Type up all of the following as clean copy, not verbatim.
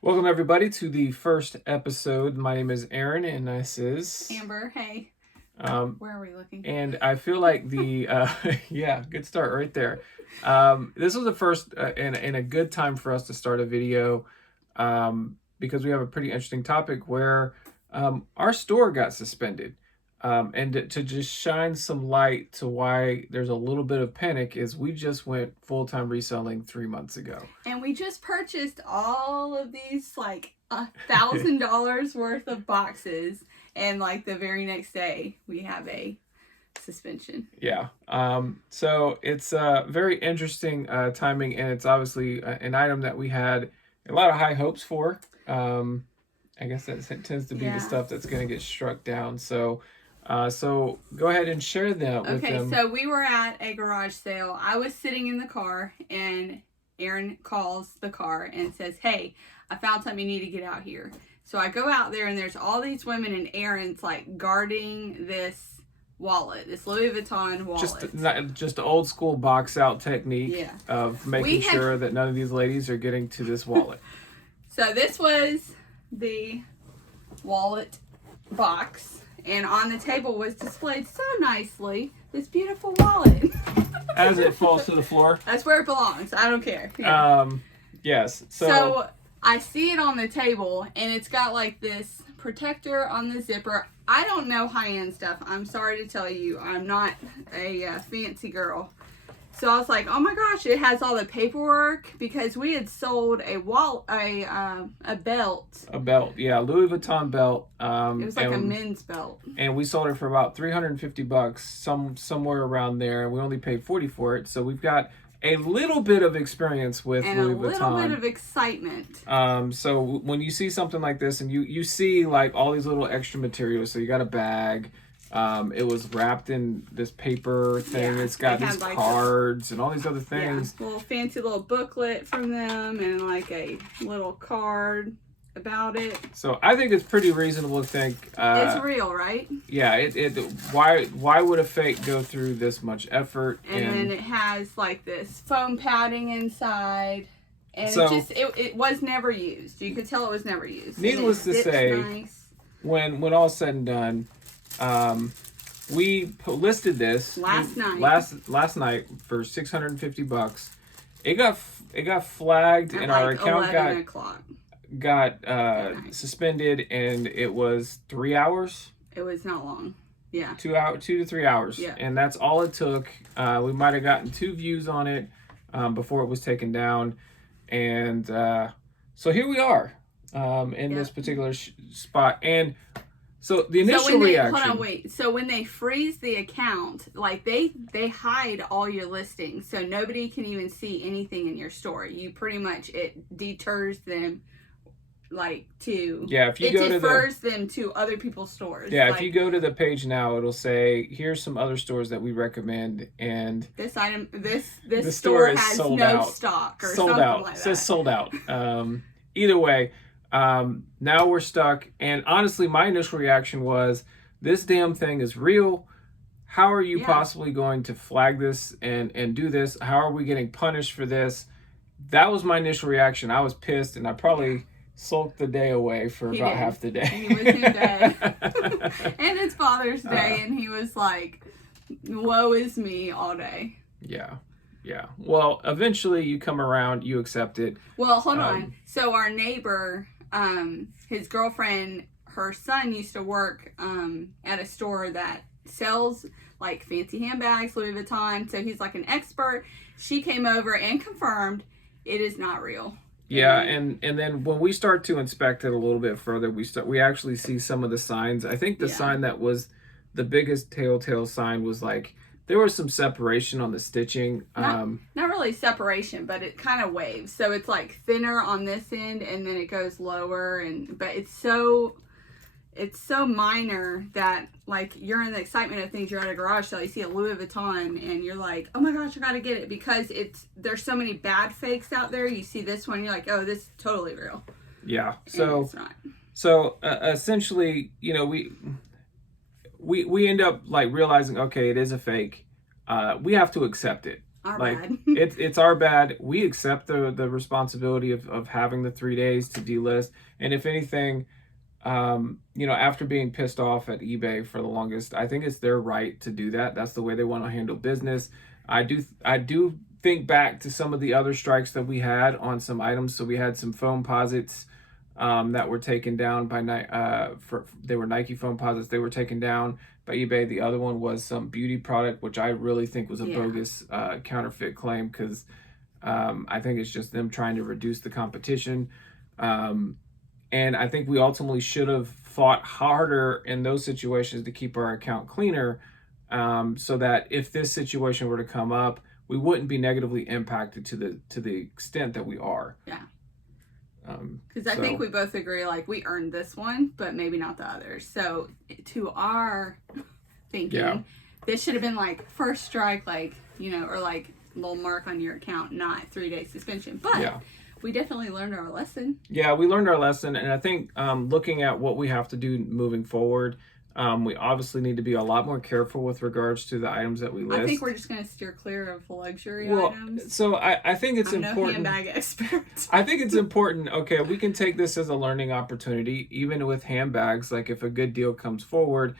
Welcome everybody to the first episode. My name is Aaron and this is Amber. Hey, where are we looking? And I feel like the yeah, good start right there. This was the first and a good time for us to start a video because we have a pretty interesting topic where our store got suspended. And to just shine some light to why there's a little bit of panic is we just went full-time reselling 3 months ago. And we just purchased all of these like $1,000 worth of boxes, and like the very next day we have a suspension. Yeah. So it's very interesting timing, and it's obviously an item that we had a lot of high hopes for. I guess that tends to be the stuff that's going to get struck down. So go ahead and share that with them. Okay, so we were at a garage sale. I was sitting in the car, and Aaron calls the car and says, "Hey, I found something, you need to get out here." So I go out there, and there's all these women, and Aaron's like guarding this wallet, this Louis Vuitton wallet. Just the old school box out technique of making sure that none of these ladies are getting to this wallet. So this was the wallet box. And on the table was displayed so nicely this beautiful wallet. As it falls to the floor. That's where it belongs. I don't care. Yeah. Yes. So I see it on the table, and it's got like this protector on the zipper. I don't know high-end stuff. I'm sorry to tell you. I'm not a fancy girl. So I was like, oh my gosh, it has all the paperwork, because we had sold a belt. A belt, yeah, Louis Vuitton belt. It was like a men's belt. And we sold it for about $350, somewhere around there. And we only paid $40 for it. So we've got a little bit of experience with Louis Vuitton. And a little bit of excitement. So when you see something like this, and you see like all these little extra materials, so you got a bag. It was wrapped in this paper thing. It's got these cards and all these other things. Yeah, little fancy little booklet from them, and like a little card about it. So I think it's pretty reasonable to think it's real, right? Yeah. Why would a fake go through this much effort? And then it has like this foam padding inside. And so, it was never used. You could tell it was never used. Needless to say, when all's said and done, we listed this last night for $650. It got flagged, and our account got suspended, and it was 3 hours. It was not long. Yeah. 2 to 3 hours. Yeah. And that's all it took. We might have gotten 2 views on it before it was taken down, and so here we are in this particular spot. And so the initial reaction. Hold on, wait. So when they freeze the account, like they hide all your listings, so nobody can even see anything in your store. You pretty much, it deters them, like to defers them to other people's stores. Yeah, if you go to the page now, it'll say here's some other stores that we recommend, and this store has sold no out. Stock or sold something out. like that. It says sold out. Either way. Now we're stuck, and honestly my initial reaction was, this damn thing is real. How are you possibly going to flag this and do this? How are we getting punished for this? That was my initial reaction. I was pissed, and I probably sulked the day away for about half the day. He was in bed. And it's Father's Day, and he was like, woe is me all day. Yeah. Well, eventually you come around, you accept it. Well, hold on. So our neighbor, his girlfriend, her son used to work at a store that sells like fancy handbags, Louis Vuitton. So he's like an expert. She came over and confirmed it is not real. Yeah, and then when we start to inspect it a little bit further, we actually see some of the signs. I think the sign that was the biggest telltale sign was like, there was some separation on the stitching. Not really separation, but it kind of waves. So it's like thinner on this end, and then it goes lower. But it's so minor that, like, you're in the excitement of things. You're at a garage sale, you see a Louis Vuitton, and you're like, oh my gosh, I gotta get it, because there's so many bad fakes out there. You see this one, you're like, oh, this is totally real. Yeah. So it's not. So essentially, we end up like realizing, okay, it is a fake. We have to accept it. Our Like bad. it's our bad. We accept the responsibility of having the 3 days to delist. And if anything, after being pissed off at eBay for the longest, I think it's their right to do that. That's the way they want to handle business. I do think back to some of the other strikes that we had on some items. So we had some foam posits that were taken down by they were Nike foam posits. They were taken down by eBay. The other one was some beauty product, which I really think was a bogus counterfeit claim, because I think it's just them trying to reduce the competition. And I think we ultimately should have fought harder in those situations to keep our account cleaner, so that if this situation were to come up, we wouldn't be negatively impacted to the extent that we are. Yeah. Because I think we both agree, like, we earned this one, but maybe not the others. So to our thinking, this should have been like first strike, like, or like little mark on your account, not 3-day suspension. But we definitely learned our lesson. Yeah, we learned our lesson. And I think looking at what we have to do moving forward, we obviously need to be a lot more careful with regards to the items that we list. I think we're just going to steer clear of luxury items. So I think it's I'm important. no handbag expert. I think it's important. Okay, we can take this as a learning opportunity, even with handbags. Like, if a good deal comes forward,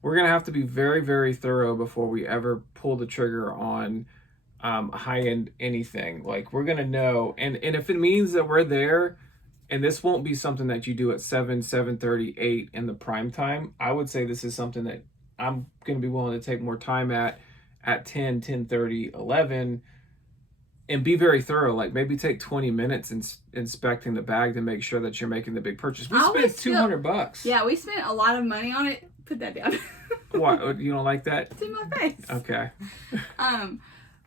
we're going to have to be very, very thorough before we ever pull the trigger on high-end anything. Like, we're going to know. And if it means that we're there, and this won't be something that you do at 7:30, 8 in the prime time, I would say this is something that I'm going to be willing to take more time at 10, 10:30, 11, and be very thorough. Like, maybe take 20 minutes inspecting the bag to make sure that you're making the big purchase. We spent $200. Yeah, we spent a lot of money on it. Put that down. What? You don't like that? It's in my face. Okay.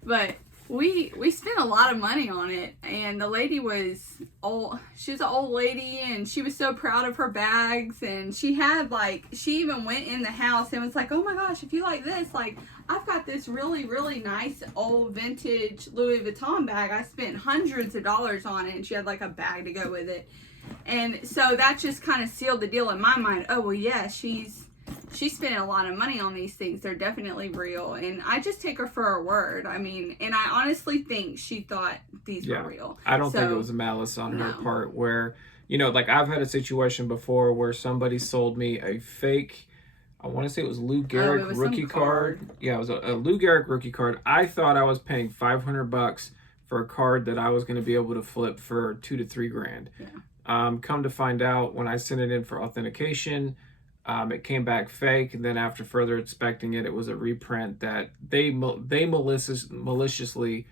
But we spent a lot of money on it, and the lady was old. She was an old lady, and she was so proud of her bags, and she even went in the house and was like, oh my gosh, if you like this, like, I've got this really, really nice old vintage Louis Vuitton bag. I spent hundreds of dollars on it, and she had like a bag to go with it. And so that just kind of sealed the deal in my mind. Oh, well, yeah, she's spent a lot of money on these things. They're definitely real. And I just take her for her word. I mean, and I honestly think she thought these were real. I don't think it was malice on her part, where, like, I've had a situation before where somebody sold me a fake, I want to say it was Lou Gehrig rookie card. Yeah, it was a Lou Gehrig rookie card. I thought I was paying $500 for a card that I was going to be able to flip for $2,000 to $3,000. Yeah. Come to find out, when I sent it in for authentication, it came back fake, and then after further inspecting it, it was a reprint that they maliciously,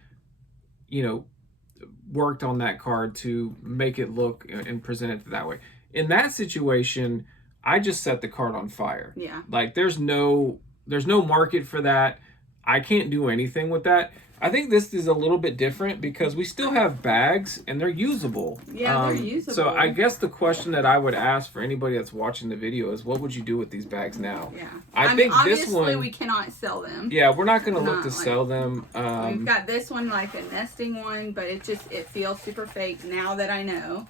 worked on that card to make it look and present it that way. In that situation, I just set the card on fire. Yeah. Like, there's no market for that. I can't do anything with that. I think this is a little bit different because we still have bags and they're usable. Yeah, they're usable. So I guess the question that I would ask for anybody that's watching the video is, what would you do with these bags now? Yeah. I think obviously this one, we cannot sell them. Yeah, we're not going to look to sell them. We've got this one, like a nesting one, but it feels super fake now that I know.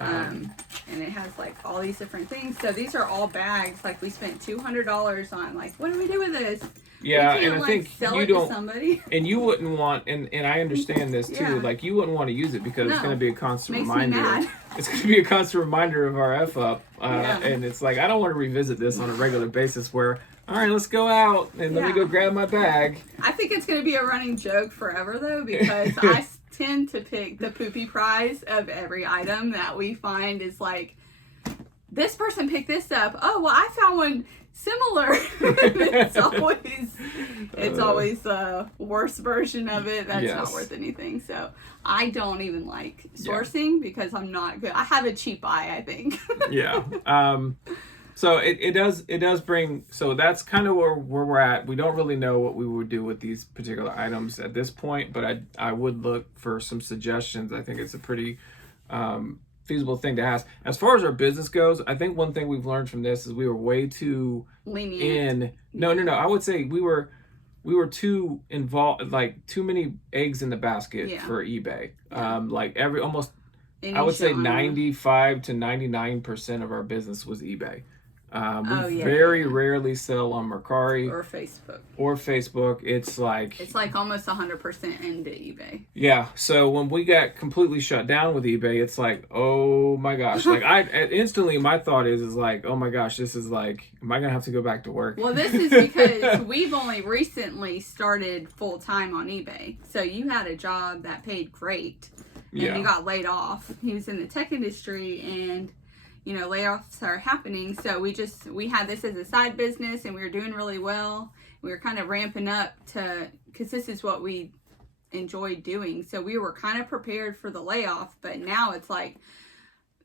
And it has like all these different things. So these are all bags. Like, we spent $200 on. Like, what do we do with this? Yeah, and I think you don't. To somebody. And you wouldn't want, and I understand this too. Yeah. Like, you wouldn't want to use it because it's going to be a constant reminder. Me mad. It's going to be a constant reminder of our F up. And it's like, I don't want to revisit this on a regular basis. Where, all right, let's go out and let me go grab my bag. I think it's going to be a running joke forever though, because I tend to pick the poopy prize of every item that we find is like, this person picked this up. Oh, well, I found one similar. it's always the worst version of it. That's not worth anything. So I don't even like sourcing because I'm not good. I have a cheap eye, I think. Yeah. So it does bring, so that's kind of where we're at. We don't really know what we would do with these particular items at this point, but I would look for some suggestions. I think it's a pretty feasible thing to ask. As far as our business goes, I think one thing we've learned from this is we were way too lenient. No. I would say we were too involved, like too many eggs in the basket for eBay. Like I would say 95 to 99% of our business was eBay. We very rarely sell on Mercari or Facebook. It's like almost 100% into eBay. Yeah. So when we got completely shut down with eBay, it's like, oh my gosh! Like I instantly, my thought is like, oh my gosh, this is like, am I gonna have to go back to work? Well, this is because we've only recently started full time on eBay. So you had a job that paid great, and you got laid off. He was in the tech industry, and layoffs are happening. So we had this as a side business, and we were doing really well. We were kind of ramping up because this is what we enjoyed doing. So we were kind of prepared for the layoff, but now it's like,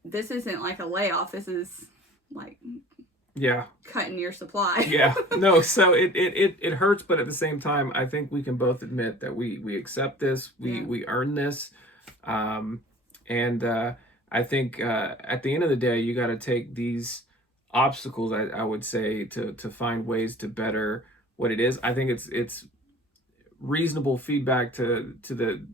this isn't like a layoff. This is like, cutting your supply. No, so it hurts, but at the same time, I think we can both admit that we accept this. We earn this. I think at the end of the day, you got to take these obstacles, I would say, to find ways to better what it is. I think it's reasonable feedback to the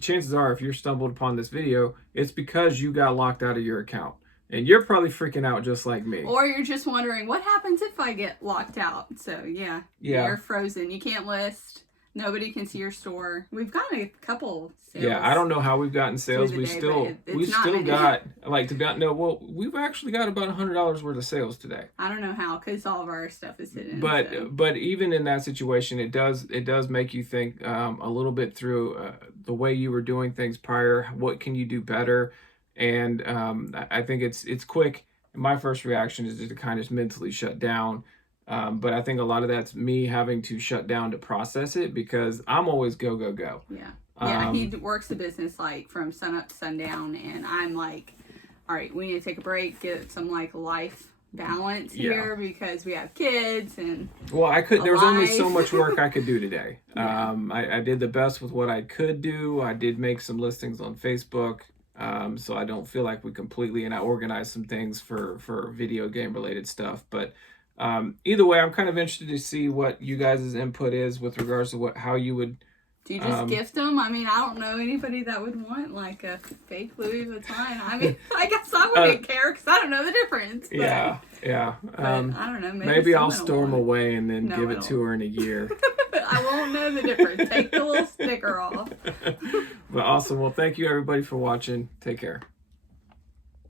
chances are, if you're stumbled upon this video, it's because you got locked out of your account. And you're probably freaking out just like me. Or you're just wondering, what happens if I get locked out? So, you're frozen. You can't list. Nobody can see your store. We've gotten a couple sales. Yeah, I don't know how we've gotten sales. We still got, like, we've actually got about $100 worth of sales today. I don't know how, because all of our stuff is hidden. But even in that situation, it does make you think a little bit through the way you were doing things prior. What can you do better? And I think it's quick. My first reaction is to kind of mentally shut down. But I think a lot of that's me having to shut down to process it, because I'm always go, go, go. Yeah, he works the business like from sun up to sundown, and I'm like, all right, we need to take a break, get some like life balance here, because we have kids and there was only so much work I could do today. I did the best with what I could do. I did make some listings on Facebook. So I don't feel like we completely, and I organized some things for video game related stuff, but either way, I'm kind of interested to see what you guys' input is with regards to how you would. Do you just gift them? I mean, I don't know anybody that would want like a fake Louis Vuitton. I mean, I guess I wouldn't care because I don't know the difference. But, but I don't know. Maybe I'll storm away and then give it to her in a year. I won't know the difference. Take the little sticker off. But awesome. Well, thank you everybody for watching. Take care.